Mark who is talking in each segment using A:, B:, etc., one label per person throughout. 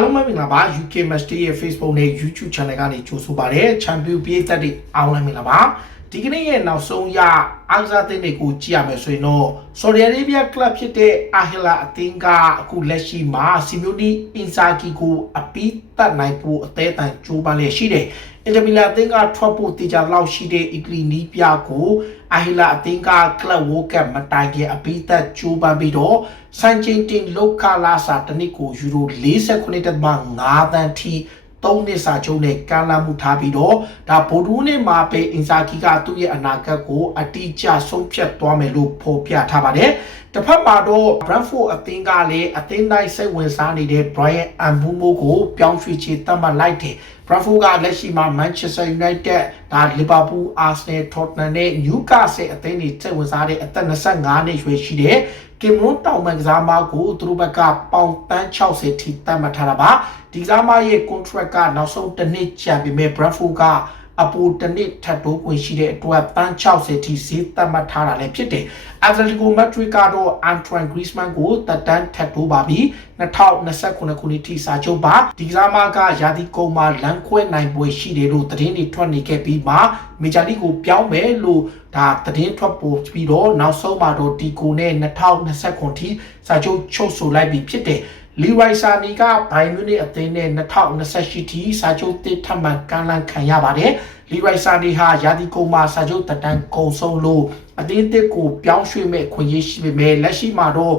A: အားလုံးပဲမင်္ဂလာပါ UK Match Day ရဲ့ Facebook နဲ့ YouTube Channel ကနေကြိုဆိုပါရစေ။ Champion ပြည်သက်တွေအားလုံးမင်္ဂလာပါ။ဒီကနေ့ရဲ့နောက်ဆုံးရအားကစားသင်းတွေကိုကြည့်ရမယ်ဆိုရင်တော့ Saudi Arabia Club ဖြစ်တဲ့ Al Hilal အသင်းကအခုလက်ရှိမှာ Simone Inzaghi ကိုအပီးတတ်နိုင်ဖို့အသေးအံကြိုးပမ်းလျက်ရှိတယ်။ Inter Milan အသင်းကထွက်ဖို့တေချာလောက်ရှိတဲ့အီတလီနီးပြကိုအာဟီလာအသင်းကကလပ်ဝိုကပ်မတိုင်ခင်အပီးသက်ကြိုးပမ်းပြီးတော့ စန်ချင်းတင်လောက်ခလာစာတနစ်ကိုယူရို49.5တန်းထိသုံးနှစ်စာချုပ်နဲ့ကမ်းလှမ်းမှုထားပြီးတော့ဒါဗိုလ်ဒူးနဲ့မာပေအင်ဇာကီကသူ့ရဲ့အနာဂတ်ကိုအတိအကျဆုံးဖြတ်သွားမယ်လို့ဖော်ပြထားပါတယ်။တစ်ဖက်မှာတော့ Brentford အသင်းကလည်းအသင်းတိုင်းစိတ်ဝင်စားနေတဲ့ Brian Mbeumo ကိုပြောင်းရွှေ့ချေတတ်မှတ်လိုက်တယ်။ Brentford ကလက်ရှိမှာ Manchester United ဒါ Liverpool, Arsenal, Tottenham နဲ့ Newcastle အသင်းတွေစိတ်ဝင်စားတဲ့အသက်25နှစ်ရွယ်ရှိတဲ့ကင်မရွန်တောင်ပန်ကစားမကိုသူတို့ဘက်ကပေါင်တန်း60ထိတတ်မှတ်ထားတာပါဒီကစားမရဲ့ contract ကနောက်ဆုံးတစ်နှစ်ကျန်ပေမဲ့ Brentford က အပူတစ်နှစ်ထပ်တိုးခွင့်ရှိတဲ့အတွက်ပန်း60ထိဈေးသတ်မှတ်ထားတာလည်းဖြစ်တယ်။ Atletico Madrid ကတော့ Antoine Griezmann ကိုတက်တန်းထပ်တိုးပါပြီး2029ခုနှစ်ထိစာချုပ်ပါဒီကစားမကရာသီကုန်မှာလမ်းခွဲနိုင်ပွဲရှိတယ်လို့သတင်းတွေထွက်နေခဲ့ပြီးမှမေဂျာလိကိုပြောင်းမယ်လို့ဒါသတင်းထွက်ပေါ်ပြီးတော့နောက်ဆုံးမှာတော့ဒီကိုနဲ့2029ထိစာချုပ်ချုပ်ဆိုလိုက်ပြီးဖြစ်တယ် လီဝိုင်ဆာနီကဘိုင်မြူနစ်အသင်းနဲ့2028ထိစာချုပ်တစ်ထပ်မံကမ်းလှမ်းခံရပါတယ်လီဝိုင်ဆာနီဟာယာဒီကုံမှာစာချုပ်တန်ကုံဆုံးလို့အသင်းတစ်ကိုပြောင်းရွှေ့မဲ့ခွင့်ရရှိပေမဲ့လက်ရှိမှာတော့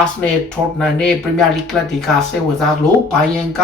A: Arsenal, Tottenham နဲ့ Premier League ကလပ်တွေကစိတ်ဝင်စားလို့ Bayern က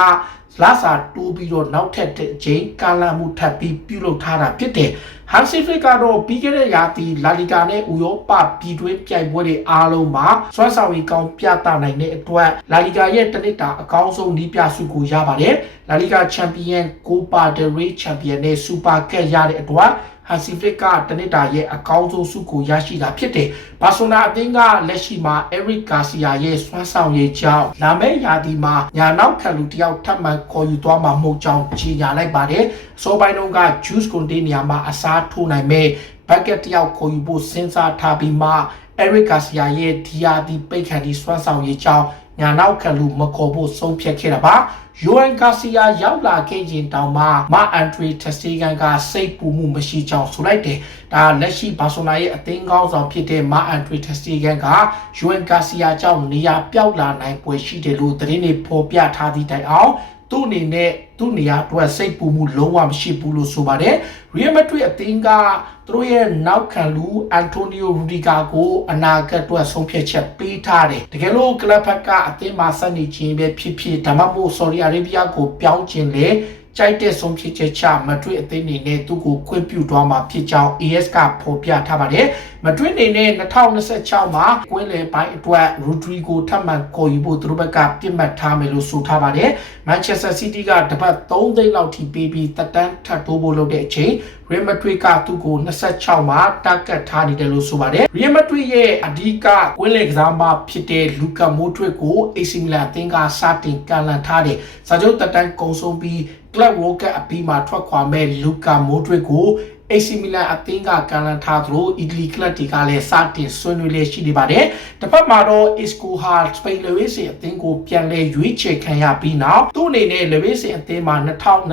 A: လာစာတူးပြီးတော့နောက်ထပ်တစ်ချိန်ကမ်းလှမ်းမှုထပ်ပြီးပြုလုပ်ထားတာဖြစ်တယ်။ Hansi Flick ကတော့ပြီးခဲ့တဲ့ရာသီလာလီဂါနဲ့ဥရောပပြည်တွင်းပြိုင်ပွဲတွေအားလုံးမှာစွမ်းဆောင်ရည်ကောင်းပြသနိုင်တဲ့အတွက်လာလီဂါရဲ့တနစ်တာအကောင်းဆုံးနီးပြဆုကိုရပါတယ်။လာလီဂါချန်ပီယံကိုပါဒယ်ရေးချန်ပီယံနဲ့စူပါကပ်ရတဲ့အတွက် ဟာစီဖစ်ကတနစ်တာရဲ့အကောင်းဆုံးဆုကိုရရှိတာဖြစ်တယ်။ဘာဆိုနာအသင်းကလက်ရှိမှာ Eric Garcia ရဲ့စွမ်းဆောင်ရည်ကြောင့်လာမယ့်ရာသီမှာညာနောက်ခံလူတယောက်ထပ်မံခေါ်ယူသွားမှာမဟုတ်ကြောင်းကြေညာလိုက်ပါတယ်။အစောပိုင်းတုန်းက Juice Conte နေရာမှာအစားထိုးနိုင်မဲ့ bucket တယောက်ခေါ်ယူဖို့စဉ်းစားထားပြီးမှ Eric Garcia ရဲ့ဒီယာဒီပိတ်ခံဒီစွမ်းဆောင်ရည်ကြောင့်ညာနောက်ခံလူမခေါ်ဖို့ဆုံးဖြတ်ခဲ့တာပါ။ယိုအန်ကာစီယာရောက်လာခဲ့ခြင်းတောင်မှမအန်ထရီတက်စီဂန်ကစိတ်ပူမှုမရှိကြောင်းဆိုလိုက်တယ်။ဒါလက်ရှိဘာဆိုနာရဲ့အသင်းကောင်းဆောင်ဖြစ်တဲ့မအန်ထရီတက်စီဂန်ကယိုအန်ကာစီယာကြောင့်နေရာပြောက်လာနိုင်ပွဲရှိတယ်လို့သတင်းတွေဖော်ပြထားသည့်တိုင်အောင် သူ့အနေနဲ့သူ့နေရာအတွက်စိတ်ပူမှုလုံးဝမရှိဘူးလို့ဆိုပါတယ်။ Real Madrid အသင်းကသူတို့ရဲ့နောက်ခံလူအန်တိုနီယိုရူဒီဂါကိုအနာဂတ်အတွက်ဆုံးဖြတ်ချက်ပေးထားတယ်။တကယ်လို့ကလပ်ဖက်ကအသင်းမှာဆက်နေခြင်းပဲဖြစ်ဖြစ်ဒါမှမဟုတ်ဆော်ဒီအာရေဗျကိုပြောင်းခြင်းလေ ကြိုက်တဲ့ဆုံးဖြတ်ချက်ချမဒရစ်အသင်းအနေနဲ့သူ့ကိုခွင့်ပြုသွားမှာဖြစ်ကြောင်း AS ကဖော်ပြထားပါတယ်။မဒရစ်အနေနဲ့2026မှာကွင်းလယ်ပိုင်းအတွက် Rodrigo ထပ်မံခေါ်ယူဖို့သူတို့ဘက်ကပြစ်မှတ်ထားမယ်လို့ဆိုထားပါတယ်။ Manchester City ကတပတ်3သိန်းလောက်ထိပေးပြီးတက်တန်းထပ်တိုးဖို့လုပ်တဲ့အချိန် Real Madrid ကသူ့ကို26မှာတက်ကတ်ထားနေတယ်လို့ဆိုပါတယ်။ Real Madrid ရဲ့အဓိကကွင်းလယ်ကစားမဖြစ်တဲ့ Luka Modric ကို AC Milan အသင်းကစတင်ကန်လန်ထားတယ်။စာချုပ်တက်တန်းကုန်ဆုံးပြီး Club World Cup အပြီးမှာထွက်ခွာမဲ့ Luka Modric ကို AC Milan အသင်းကကန်လန်ထားသလိုအီတလီကလပ်တွေကလည်းစတင်ဆွေးနွေးလေးရှိနေပါတယ်။တစ်ဖက်မှာတော့ Isco ဟာစပိန်လူဝစ်စီအသင်းကိုပြန်လဲရွေးချယ်ခံရပြီးနောက်သူ့အနေနဲ့လူဝစ်စီအသင်းမှာ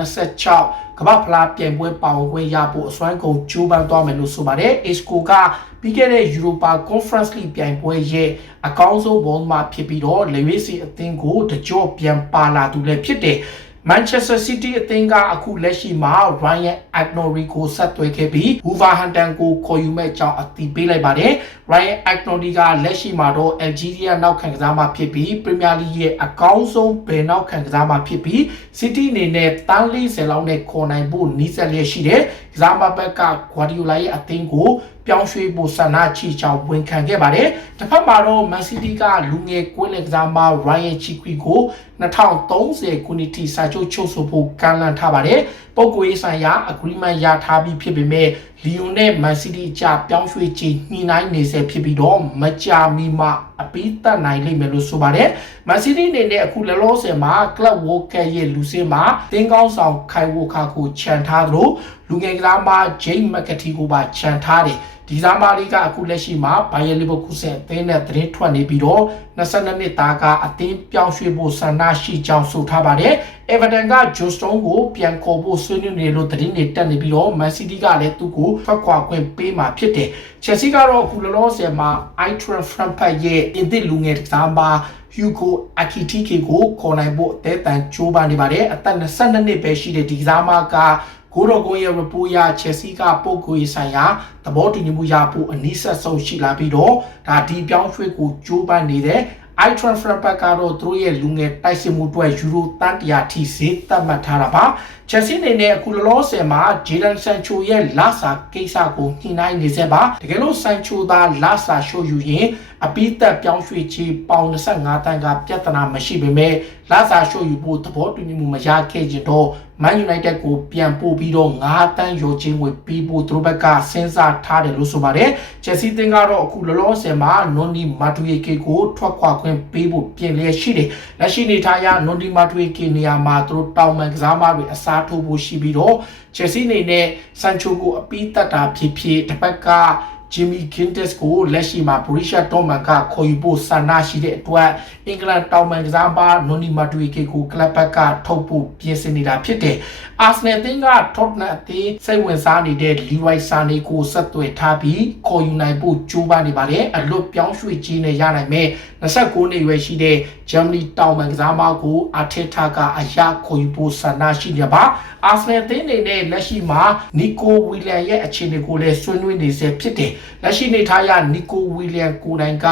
A: 2026ကမ္ဘာဖလားပြိုင်ပွဲပါဝင်ခွင့်ရဖို့အစွမ်းကုန်ကြိုးပမ်းသွားမယ်လို့ဆိုပါတယ်။ Isco ကပြီးခဲ့တဲ့ Europa Conference League ပြိုင်ပွဲရဲ့အကောင်းဆုံးဘောမှာဖြစ်ပြီးတော့လူဝစ်စီအသင်းကိုတကြော့ပြန်ပါလာသူလည်းဖြစ်တယ်။ Manchester City အသင်းကအခုလက်ရှိမှာ Ryan Agnori ကိုဆက်သွယ်ခဲ့ပြီး Wolverhampton ကိုခေါ်ယူမဲ့အကြောင်းအသိပေးလိုက်ပါတယ်။ Ryan Agnori ကလက်ရှိမှာတော့ Algeria နောက်ခံကစားမဖြစ်ပြီး Premier League ရဲ့အကောင်းဆုံးဘယ်နောက်ခံကစားမဖြစ်ပြီး City အနေနဲ့တန်း40လောက်နဲ့ခေါ်နိုင်ဖို့နီးစပ်လျက်ရှိတဲ့က စားမဘက်က Guardiola ရဲ့အသင်းကိုပြောင်းရွှေ့ဖို့ဆန္ဒချီချောင်းဝန်ခံခဲ့ပါတယ်။တစ်ဖက်မှာတော့ Man City ကလူငယ်ကွင်းလက်ကစားမ Ryan Chikwi ကို2030ခုနှစ်ထိစာချုပ်ချုပ်ဆိုဖို့ကမ်းလှမ်းထားပါတယ်။ ပုဂ္ဂိုလ်ရေးဆိုင်ရာ agreement ရထားပြီးဖြစ်ပေမဲ့လီယွန်နဲ့ Man City အကြားပြောင်းရွှေ့ခြင်းညှိနှိုင်းနေဆဲဖြစ်ပြီးတော့မကြာမီမှာအပီးတက်နိုင်လိမ့်မယ်လို့ဆိုပါတယ်။ Man City အနေနဲ့အခုလောလောဆယ်မှာ Club World Cup ရဲ့လူစင်းမှာတင်းကောင်းဆောင်ခိုင်ဝိုခါကိုခြံထားသလိုလူငယ်ကစားမ James McAtee ကိုပါခြံထားတယ်။ ဒီဇာမာလီကအခုလက်ရှိမှာဘိုင်ယယ်လီဗာပူးဆန်အသင်းနဲ့သတင်းထွက်နေပြီးတော့22နှစ်သားကအသင်းပြောင်းရွှေ့ဖို့ဆန္ဒရှိကြောင်းဆိုထားပါတယ်။ Everton က Joe Stone ကိုပြန်ခေါ်ဖို့ဆွေးနွေးနေလို့သတင်းတွေတက်နေပြီးတော့ Man City ကလည်းသူ့ကိုထွက်ခွာခွင့်ပေးမှာဖြစ်တယ်။ Chelsea ကတော့အခုလောလောဆယ်မှာ Eintracht Frankfurt ရဲ့အင်သစ်လူငယ်ကစားမ Hugo Ekitike ကိုခေါ်နိုင်ဖို့အသေးအံကြိုးပမ်းနေပါတယ်။အသက်22နှစ်ပဲရှိတဲ့ဒီကစားမက ကိုရိုဂွန်ရဲ့ report ရ Chelsea ကပုတ်ကိုရေးဆိုင်ရာသဘောတူညီမှုရဖို့အနည်းဆက်ဆုံးရှိလာပြီးတော့ဒါဒီပြောင်းရွှေ့ကိုကြိုးပမ်းနေတဲ့ i transfer pack ကတော့သူတို့ရဲ့လူငယ်တိုက်စစ်မှုအတွက်ယူရိုတန်တရာထိစေးသတ်မှတ်ထားတာပါချက်စီအနေနဲ့အခုလောလောဆယ်မှာဂျေဒန်ဆန်ချိုရဲ့လာစာကိစ္စကိုညှိနှိုင်းနေစေပါတကယ်လို့ဆန်ချိုသားလာစာရှို့ယူရင်အပိသက်ပြောင်းရွှေ့ချီပေါင်25တန်းကပြဿနာမရှိပေမဲ့လာစာရှို့ယူဖို့သဘောတူညီမှုမရခဲ့ကြတော့ Man United ကိုပြန်ပို့ပြီးတော့9တန်းရောချင်းငွေပေးဖို့သူတို့ဘက်ကစဉ်းစားထားတယ်လို့ဆိုပါတယ်။ Chelsea တင်ကတော့အခုလောလောဆယ်မှာ Noni Madueke ကိုထွက်ခွာခွင့်ပေးဖို့ပြင်လျက်ရှိတယ်။လက်ရှိနေထားရ Noni Madueke နေရာမှာသူတို့တောင်ပန်ကစားမတွေအစားထိုးဖို့ရှိပြီးတော့ Chelsea အနေနဲ့ Sancho ကိုအပြီးတတ်တာဖြစ်ဖြစ်တစ်ပတ်က Jimmy Gintes ကိုလက်ရှိမှာ Borussia Dortmund ကခေါ်ယူဖို့ဆန္ဒရှိတဲ့အတွက်အင်္ဂလန်တောင်ပန်ကစားပါ Noni Madueke ကိုကလပ်ဘက်ကထုတ်ဖို့ပြင်ဆင်နေတာဖြစ်တယ်။ Arsenal အသင်းက Tottenham အသင်းစိတ်ဝင်စားနေတဲ့ Leroy Sané ကိုဆက်သွယ်ထားပြီးခေါ်ယူနိုင်ဖို့ကြိုးပမ်းနေပါတယ်။အလွတ်ပြောင်းရွှေ့ခြင်းနဲ့ရနိုင်မဲ့29နှစ်ရွယ်ရှိတဲ့ Germany တောင်ပန်ကစားမကို Arteta ကအရခေါ်ယူဖို့ဆန္ဒရှိနေပါ။ Arsenal အသင်းအနေနဲ့လက်ရှိမှာ Nico Williams ရဲ့အခြေအနေကိုလည်းဆွေးနွေးနေစေဖြစ်တယ်။လက်ရှိနေထားရ Nico Williams ကိုယ်တိုင်က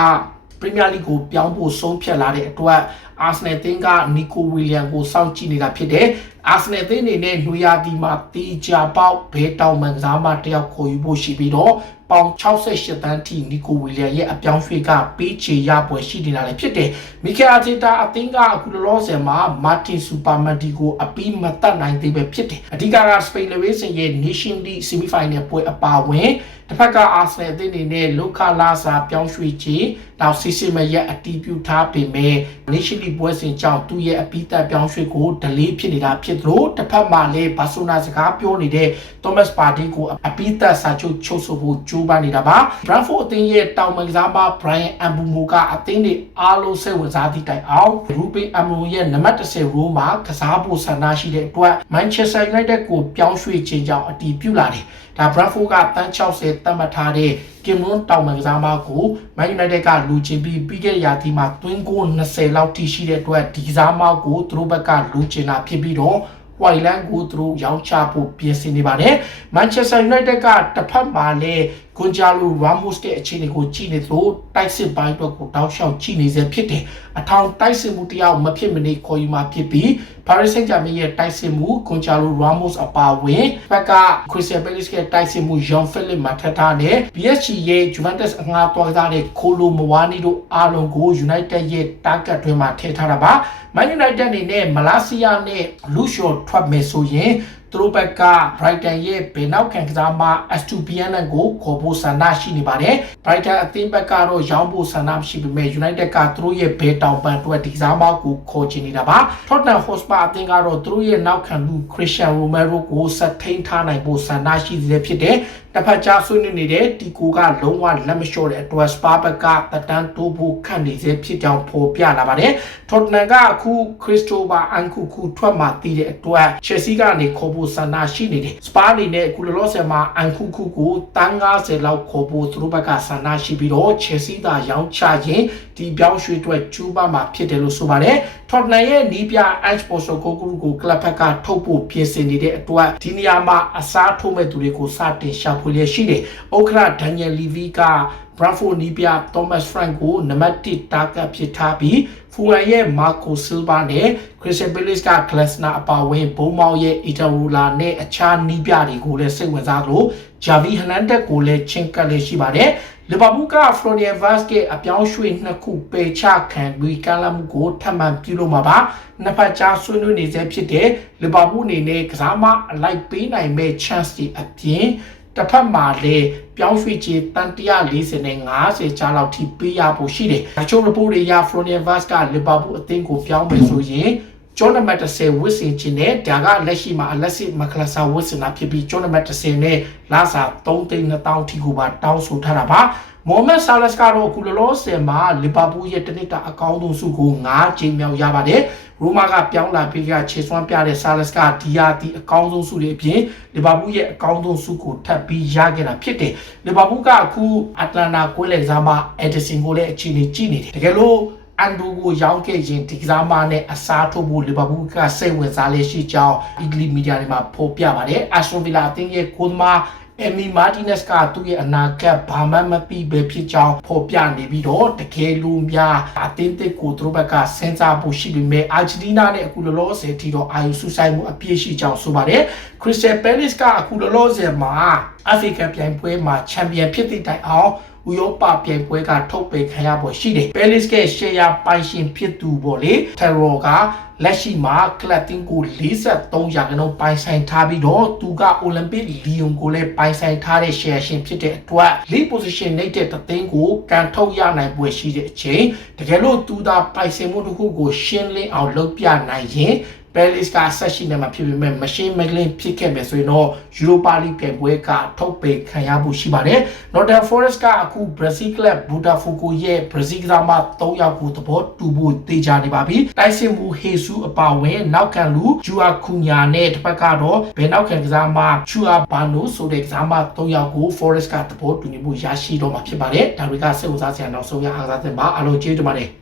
A: ပရီးမီးယားလိကိုပြောင်းဖို့ဆုံးဖြတ်လာတဲ့အတွက်အာဆနယ်တင်းကနီကိုဝီလျံကိုစောင့်ကြည့်နေတာဖြစ်တယ်။အာဆနယ်တင်းအနေနဲ့နွေရာသီမှာတီချာပေါက်ဘဲတောင်မန်ကစားမတယောက်ခေါ်ယူဖို့ရှိပြီးတော့ပေါင်68တန်းထိနီကိုဝီလျံရဲ့အပြောင်းရွှေ့ကပေးချေရပွဲရှိနေတာလည်းဖြစ်တယ်။မီကယ်အာတီတာအသင်းကအခုလောလောဆယ်မှာမာတင်စူပါမန်တီကိုအပီးမတတ်နိုင်သေးပဲဖြစ်တယ်။အဓိကကစပိန်လေဝေးစင်ရဲ့ Nation League Semi-Final ပွဲအပါအဝင်တစ်ဖက်ကအာဆနယ်အသင်းအနေနဲ့လုခလာစာပြောင်းရွှေ့ခြင်းနောက်စီစီမရက်အတီးပြုထားပေမဲ့ Nation League ပွဲစဉ်ကြောင့်သူ့ရဲ့အပိသက်ပြောင်းရွှေ့ကို delay ဖြစ်နေတာဖြစ်သလိုတစ်ဖက်မှာလည်းဘာဆိုနာစကားပြောနေတဲ့ Thomas Partey ကိုအပိသက်စာချုပ်ချုပ်ဆိုဖို့ကြိုးပမ်းနေတာပါ Brentford အသင်းရဲ့တောင်မန်ကစားမ Brian Mbeumo ကအသင်းတွေအားလုံးစိတ်ဝင်စားသည့်တိုင်အောင် Ruben Amorim ရဲ့နံပါတ်10 role မှာကစားဖို့ဆန္ဒရှိတဲ့အတွက် Manchester United ကိုပြောင်းရွှေ့ခြင်းကြောင့်အတီးပြုလာတယ် ဒါ Brentford ကတန်း60တတ်မှတ်ထားတဲ့ကင်မွန်တောင်မန်ကစားမကို Man United ကလူချင်းပြီးပြီးခဲ့တဲ့ရာသီမှာတွင်းကို20လောက်ထိရှိတဲ့အတွက်ဒီကစားမကိုသူတို့ဘက်ကလူချင်တာဖြစ်ပြီးတော့ဝိုင်လန်ကိုသူတို့ရောင်းချဖို့ပြင်ဆင်နေပါတယ်။ Manchester United ကတစ်ဖက်မှာလည်း ကွန်ဂျာလိုရာမို့စ်ရဲ့အခြေအနေကိုကြည့်နေသလိုတိုက်စစ်ပိုင်းအတွက်ကိုတောက်လျှောက်ကြည့်နေစေဖြစ်တယ်။အထောင်တိုက်စစ်မှုတယောက်မဖြစ်မနေခေါ်ယူมาဖြစ်ပြီး Paris Saint-Germain ရဲ့တိုက်စစ်မှုကွန်ဂျာလိုရာမို့စ်အပါအဝင်ဘက်က Crystal Palace ရဲ့တိုက်စစ်မှု Jean Philippe မှာထပ်ထားတဲ့ PSG ရဲ့ Juventus အငှားသွားသားတဲ့ခိုလိုမဝါနီတို့အားလုံးကို United ရဲ့ target တွင်မှာထည့်ထားတာပါ။ Man United အနေနဲ့မလာစီယာနဲ့လူရှော်ထွက်မယ်ဆိုရင်သူတို့ဘက်က Brighton ရဲ့ဘေနောက်ခံကစားမ Estupiñán ကိုခေါ်ဖို့ဆန္ဒရှိနေပါတယ်။ Brighton အသင်းဘက်ကတော့ရောင်းဖို့ဆန္ဒမရှိပေမဲ့ United ကသူတို့ရဲ့ဘေတောင်ပန်အတွက်ဒီကစားမကိုခေါ်ချင်နေတာပါ။ Tottenham Hotspur အသင်းကတော့သူတို့ရဲ့နောက်ခံလူ Christian Romero ကိုဆက်ထိန်ထားနိုင်ဖို့ဆန္ဒရှိသေးဖြစ်တယ်။ တစ်ဖက်ကြားဆွေးနွေးနေတဲ့တီကိုကလုံးဝလက်မလျှော့တဲ့အတွက်စပါဘက်ကတတန်းတိုးဖို့ခန့်နေစေဖြစ်ကြောင်းဖော်ပြလာပါတယ်။ထော်တနန်ကအခုခရစ္စတိုဘာအန်ကူကူထွက်မှတည်တဲ့အတွက်ချက်စီကနေခေါ်ဖို့ဆန္ဒရှိနေတယ်။စပါအနေနဲ့အခုလောလောဆယ်မှာအန်ကူကူကိုတန်း90လောက်ခေါ်ဖို့သူတို့ဘက်ကဆန္ဒရှိပြီးတော့ချက်စီသာရောင်းချခြင်း ဒီပြောင်းရွှေ့အတွက်ကျူးပမှာဖြစ်တယ်လို့ဆိုပါတယ်။ထော်တနန်ရဲ့နီးပြ Ange Postecoglou ကိုကလပ်ဘက်ကထုတ်ဖို့ပြင်ဆင်နေတဲ့အတွက်ဒီနေရာမှာအစားထိုးမဲ့သူတွေကိုစတင်ရှာဖွေလျက်ရှိတယ်။ဥက္ခရာဒန်နီယယ်လီဗီက Bradford နီးပြ Thomas Frank ကိုနံပါတ်1တာဂက်ဖြစ်ထားပြီး ဖူလန်ရဲ့ Marco Silva နဲ့ Crystal Palace က Glasner အပါအဝင်ဘုံမောင်ရဲ့ Itarola နဲ့အခြားနီးပြတွေကိုလည်းစိတ်ဝင်စားလို့ Javi Hernandez ကိုလည်းချင်းကပ်လည်းရှိပါတယ်။လီဗာပူးက Florian Vaz ရဲ့အပြောင်းရွှေ့နှစ်ခုပယ်ချခံပြီးကမ်းလှမ်းမှုကိုထပ်မံပြုလုပ်မှာပါ။နှစ်ဖက်ကြားဆွေးနွေးနေစေဖြစ်တဲ့လီဗာပူးအနေနဲ့ကစားမအလိုက်ပေးနိုင်မဲ့ chance တွေအပြင် တစ်ဖက်မှာလည်းပြောင်းရွှေ့ခြင်းတန်140နဲ့50ကျားလောက်ထိပေးရဖို့ရှိတယ်။အချို့ report တွေရ Florian Vaz က Liverpool အသင်းကိုပြောင်းမယ်ဆိုရင် ကျောင်းနံပါတ်30ဝစ်စင်ခြင်းနဲ့ဒါကလက်ရှိမှာအလက်စစ်မကလဆာဝစ်စင်တာဖြစ်ပြီးကျောင်းနံပါတ်30နဲ့လာစာ3သိန်း2000ထိကိုပါတောင်းဆိုထားတာပါမိုမက်ဆာလက်စ်ကတော့အခုလောလောဆယ်မှာလီဗာပူးရဲ့တနစ်တာအကောင်းဆုံးစုကို9ချိန်မြောက်ရပါတယ်ရိုမာကပြောင်းလာပြီးကခြေစွမ်းပြတဲ့ဆာလက်စ်ကဒီယာတီအကောင်းဆုံးစုတွေအပြင်လီဗာပူးရဲ့အကောင်းဆုံးစုကိုထပ်ပြီးရခဲ့တာဖြစ်တယ်လီဗာပူးကအခုအတ္တလန်တာကွင်းလယ်ကစားမှာအက်ဒဆင်ကိုလည်းအခြေအနေကြည့်နေတယ်တကယ်လို့ အန်ဒူကိုရောင်းခဲ့ခြင်းဒီကစားမနဲ့အစားထိုးဖို့လီဗာပူးကစိတ်ဝင်စားလေရှိကြောင်းအင်္ဂလိပ်မီဒီယာတွေမှာဖော်ပြပါတယ်အက်စတွန်ဗီလာအသင်းရဲ့ကိုသမားအမီမာတီနက်စ်ကသူ့ရဲ့အနာဂတ်ဘာမှမပြီးပဲဖြစ်ကြောင်းဖော်ပြနေပြီးတော့တကယ်လို့များအသင်းတစ်ကိုသူတို့ဘက်ကစဉ်းစားဖို့ရှိပေမဲ့အာဂျင်တီးနားနဲ့အခုလောလောဆယ်ထိတော့အာယူဆူဆိုင်မှုအပြည့်ရှိကြောင်းဆိုပါတယ်ခရစ္စတယ်ပဲလစ်ကအခုလောလောဆယ်မှာအာဖရိကပြိုင်ပွဲမှာချန်ပီယံဖြစ်သည့်တိုင်အောင် ဥရောပပြိုင်ပွဲကထုတ်ပယ်ခံရပေါ်ရှိတယ်။ပဲလစ်ကရှယ်ယာပိုင်ရှင်ဖြစ်သူပေါ့လေ။ထရောကလက်ရှိမှာကလပ်တင်ကို43ရာခိုင်နှုန်းပိုင်ဆိုင်ထားပြီးတော့သူကအိုလံပစ်လီယွန်ကိုလည်းပိုင်ဆိုင်ထားတဲ့ share ရှင်ဖြစ်တဲ့အတွက် lead position နေတဲ့တသင်းကိုကန်ထုတ်ရနိုင်ပွဲရှိတဲ့အချိန်တကယ်လို့သူသာပိုင်ဆိုင်မှုတစ်ခုကိုရှင်းလင်းအောင်လုပ်ပြနိုင်ရင် ပဲလစ်ကဆက်ရှိနေမှာဖြစ်ပေမဲ့မရှင်းမကလင်းဖြစ်ခဲ့မယ်ဆိုရင်တော့ယူရိုပါလိပြိုင်ပွဲကထုတ်ပယ်ခံရဖို့ရှိပါတယ်။ Northern Forest ကအခု Brazil Club Botafogo ရဲ့ Brazil ကမှ3ယောက်ကိုသဘောတူဖို့တေချာနေပါပြီ။တိုက်စစ်မှုဟေဆူအပါဝင် နောက်ခံလူဂျူအာကူညာနဲ့တစ်ဖက်ကတော့ဘယ်နောက်ခံကစားမချူအာဘာနိုဆိုတဲ့ကစားမ3ယောက်ကို Forest ကသဘောတူညီမှုရရှိတော့မှာဖြစ်ပါတယ်။ဒါတွေကစိတ်ဝင်စားစရာနောက်ဆုံးရအားစားတဲ့မှာအလုံးကျေးဇူးတင်ပါတယ်။